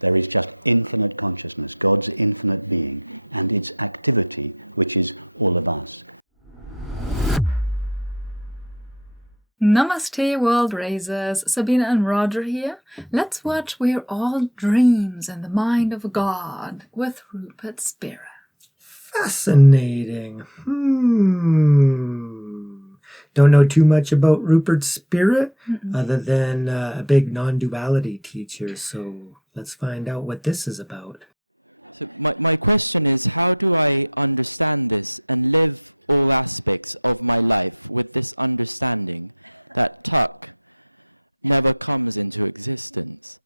There is just infinite consciousness, God's infinite being, and its activity, which is all of us. Namaste, world raisers. Sabine and Roger here. Let's watch We're All Dreams in the Mind of God with Rupert Spira. Fascinating. Don't know too much about Rupert Spira other than a big non-duality teacher. So let's find out what this is about. So my question is, how do I understand this and live all aspects of my life with this understanding that tuck never comes into existence?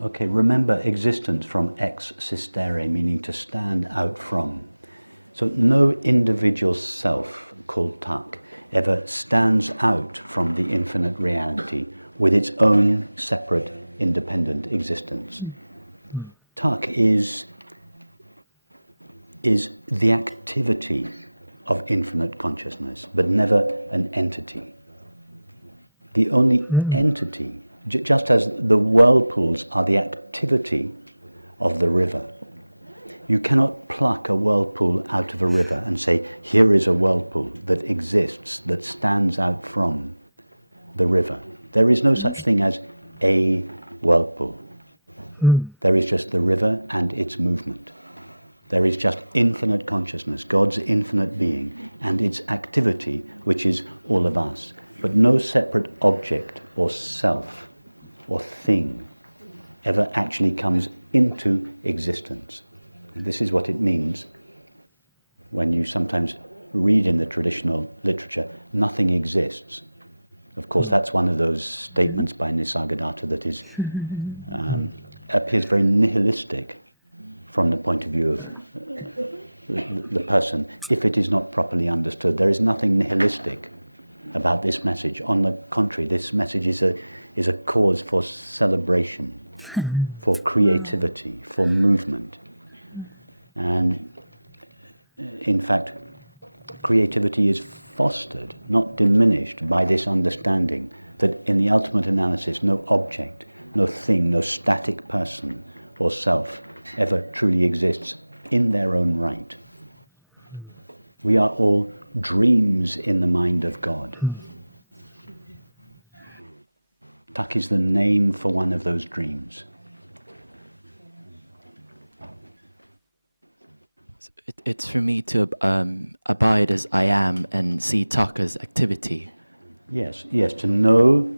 Okay, remember existence from ex sistere, meaning to stand out from. So no individual self called tuck ever stands out from the infinite reality with its own separate, independent existence. Tuck is the activity of infinite consciousness, but never an entity. The only entity, just as the whirlpools are the activity of the river. You cannot pluck a whirlpool out of a river and say, here is a whirlpool that exists, that stands out from the river. There is no such thing as a whirlpool. There is just the river and its movement. There is just infinite consciousness, God's infinite being, and its activity, which is all of us. But no separate object or self or thing ever actually comes into existence. And this is what it means when you sometimes read in the traditional literature, nothing exists. Of course, that's one of those statements by Nisargadatta that is appears very nihilistic from the point of view of the person, if it is not properly understood. There is nothing nihilistic about this message. On the contrary, this message is a cause for celebration, for creativity, for movement. And in fact, creativity is fostered, not diminished, by this understanding that in the ultimate analysis, no object, no thing, no static person or self ever truly exists in their own right. We are all dreams in the mind of God. Tak is the name for one of those dreams. It's for me to abide as I am and see tuck as activity. Yes, to know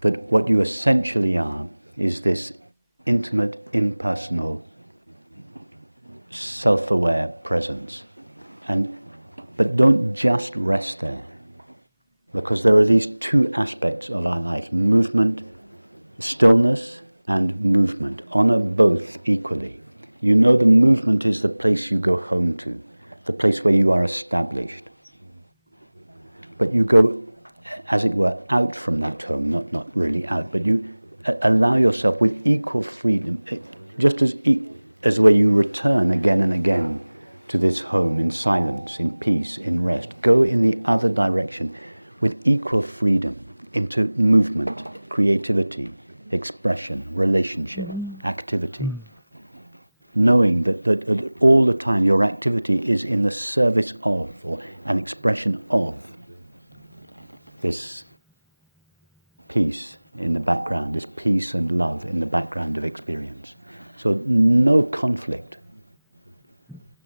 that what you essentially are is this intimate, impersonal, self-aware presence. But don't just rest there, because there are these two aspects of our life: movement, stillness and movement. Honor both equally. You know the movement is the place you go home to, the place where you are established. But you go, as it were, out from that home, not really out, but you allow yourself with equal freedom, just as where you return again and again to this home in silence, in peace, in rest. Go in the other direction with equal freedom into movement, creativity, expression, relationship, activity. Knowing that all the time your activity is in the service of, or an expression of, this peace in the background, this peace and love in the background of experience. So no conflict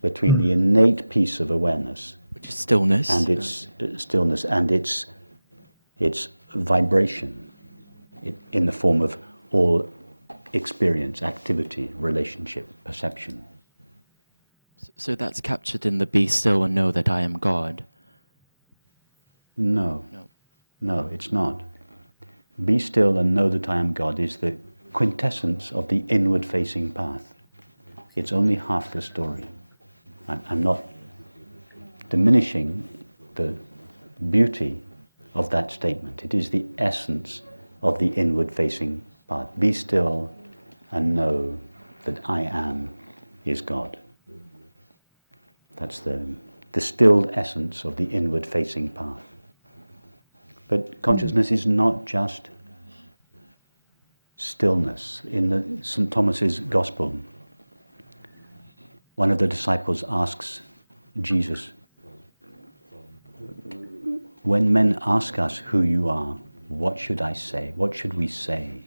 between the innate peace of awareness, which is stillness, and its stillness and its vibration in the form of all experience, activity, relationship, perception. So that's captured in the be still and know that I am God. No, it's not. Be still and know that I am God is the quintessence of the inward-facing path. It's only half the story. I'm not diminishing the beauty of that statement. It is the essence of the inward-facing path. Be still and know that I am is God. That's the distilled essence of the inward-facing path. But consciousness is not just stillness. In St. Thomas's Gospel, one of the disciples asks Jesus, when men ask us who you are, what should I say? What should we say?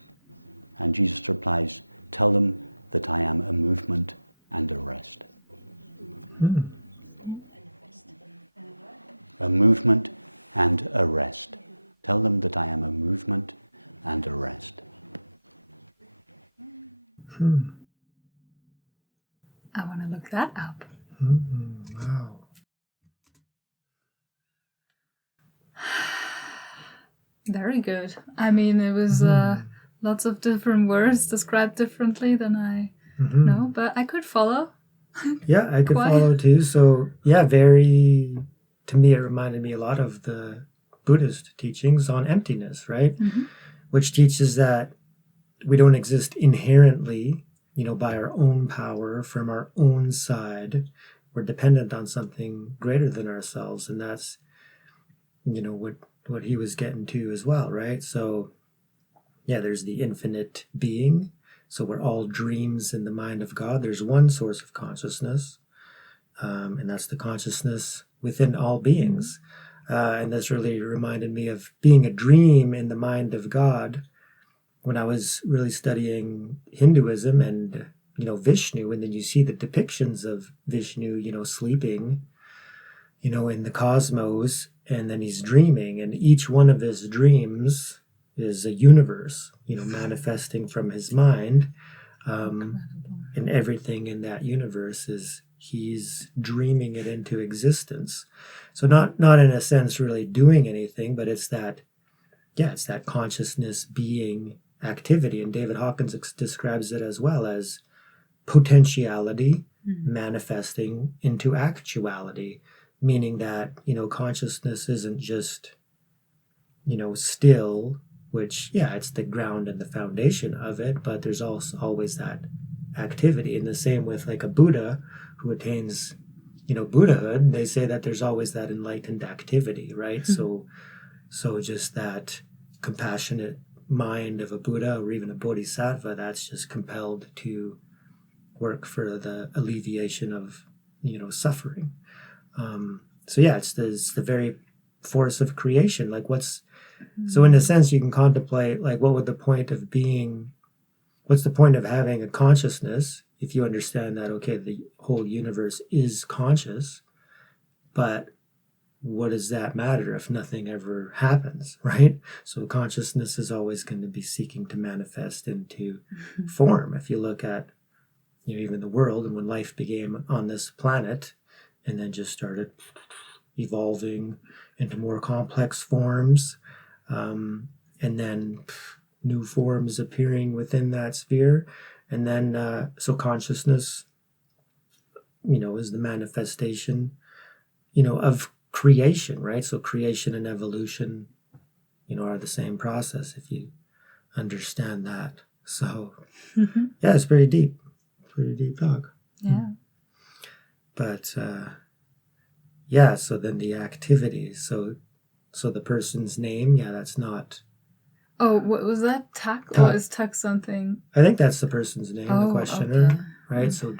And Jesus replies, tell them that I am a movement and a rest. A movement and a rest. Tell them that I am a movement and a rest. I want to look that up. Wow. Very good. I mean, it was lots of different words described differently than I know, but I could follow. Yeah, I could Quite. follow too. So, yeah, to me, it reminded me a lot of the Buddhist teachings on emptiness, right? Which teaches that we don't exist inherently, by our own power, from our own side. We're dependent on something greater than ourselves, and that's, what he was getting to as well, right? So, yeah, there's the infinite being. So we're all dreams in the mind of God. There's one source of consciousness, and that's the consciousness within all beings. And this really reminded me of being a dream in the mind of God when I was really studying Hinduism and, Vishnu. And then you see the depictions of Vishnu, sleeping, in the cosmos, and then he's dreaming. And each one of his dreams is a universe, manifesting from his mind. And everything in that universe he's dreaming it into existence. So not in a sense really doing anything, but it's that consciousness being activity. And David Hawkins describes it as well as potentiality manifesting into actuality, meaning that, consciousness isn't just, still, which, it's the ground and the foundation of it, but there's also always that activity. And the same with like a Buddha who attains, Buddhahood, they say that there's always that enlightened activity, right? So just that compassionate mind of a Buddha or even a Bodhisattva that's just compelled to work for the alleviation of, suffering. It's the very force of creation. Like so in a sense you can contemplate like what's the point of having a consciousness if you understand that, okay, the whole universe is conscious, but what does that matter if nothing ever happens, right? So consciousness is always going to be seeking to manifest into form. If you look at, even the world and when life began on this planet and then just started evolving into more complex forms, and then new forms appearing within that sphere. And then, so consciousness, is the manifestation, of creation, right? So creation and evolution, are the same process if you understand that. So, yeah, it's pretty deep talk. Yeah. But, so then the activities, so the person's name, that's not... Oh, what was that? Tuck? Tuck. Or is Tuck something? I think that's the person's name, the questioner, okay. right? So,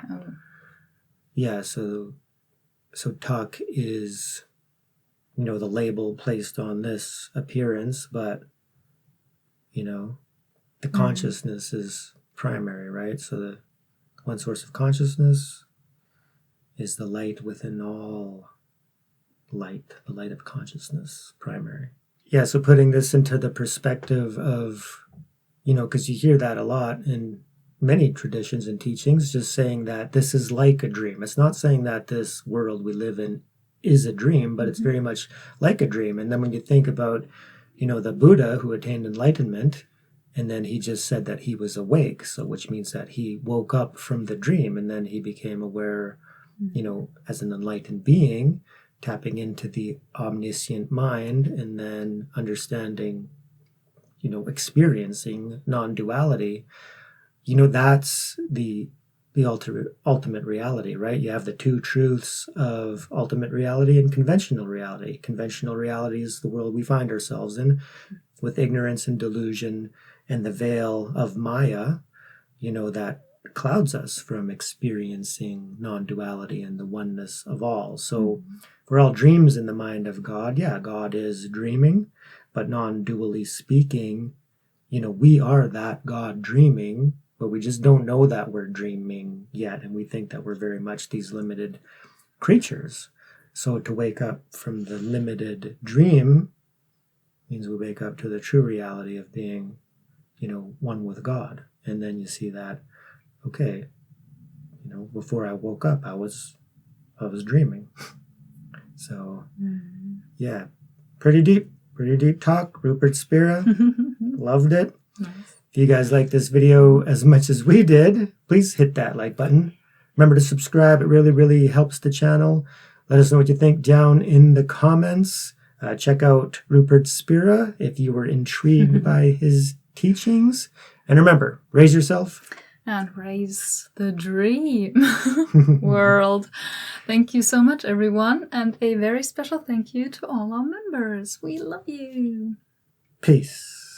Oh. so Tuck is, the label placed on this appearance, but, the consciousness is primary, right? So the one source of consciousness is the light within all light, the light of consciousness, primary. Yeah, so putting this into the perspective of, because you hear that a lot in many traditions and teachings, just saying that this is like a dream. It's not saying that this world we live in is a dream, but it's very much like a dream. And then when you think about, the Buddha who attained enlightenment, and then he just said that he was awake, so which means that he woke up from the dream, and then he became aware, as an enlightened being, tapping into the omniscient mind, and then understanding, experiencing non-duality. That's the ultimate reality, right? You have the two truths of ultimate reality and conventional reality. Conventional reality is the world we find ourselves in with ignorance and delusion and the veil of Maya, that clouds us from experiencing non-duality and the oneness of all. So we're all dreams in the mind of God. Yeah, God is dreaming, but non-dually speaking, we are that God dreaming, but we just don't know that we're dreaming yet, and we think that we're very much these limited creatures. So to wake up from the limited dream means we wake up to the true reality of being, one with God. And then you see that, okay, before I woke up, I was dreaming. So, yeah, pretty deep talk. Rupert Spira, loved it. Nice. If you guys like this video as much as we did, please hit that like button. Remember to subscribe. It really, really helps the channel. Let us know what you think down in the comments. Check out Rupert Spira if you were intrigued by his teachings. And remember, raise yourself. And raise the dream world. Thank you so much, everyone. And a very special thank you to all our members. We love you. Peace.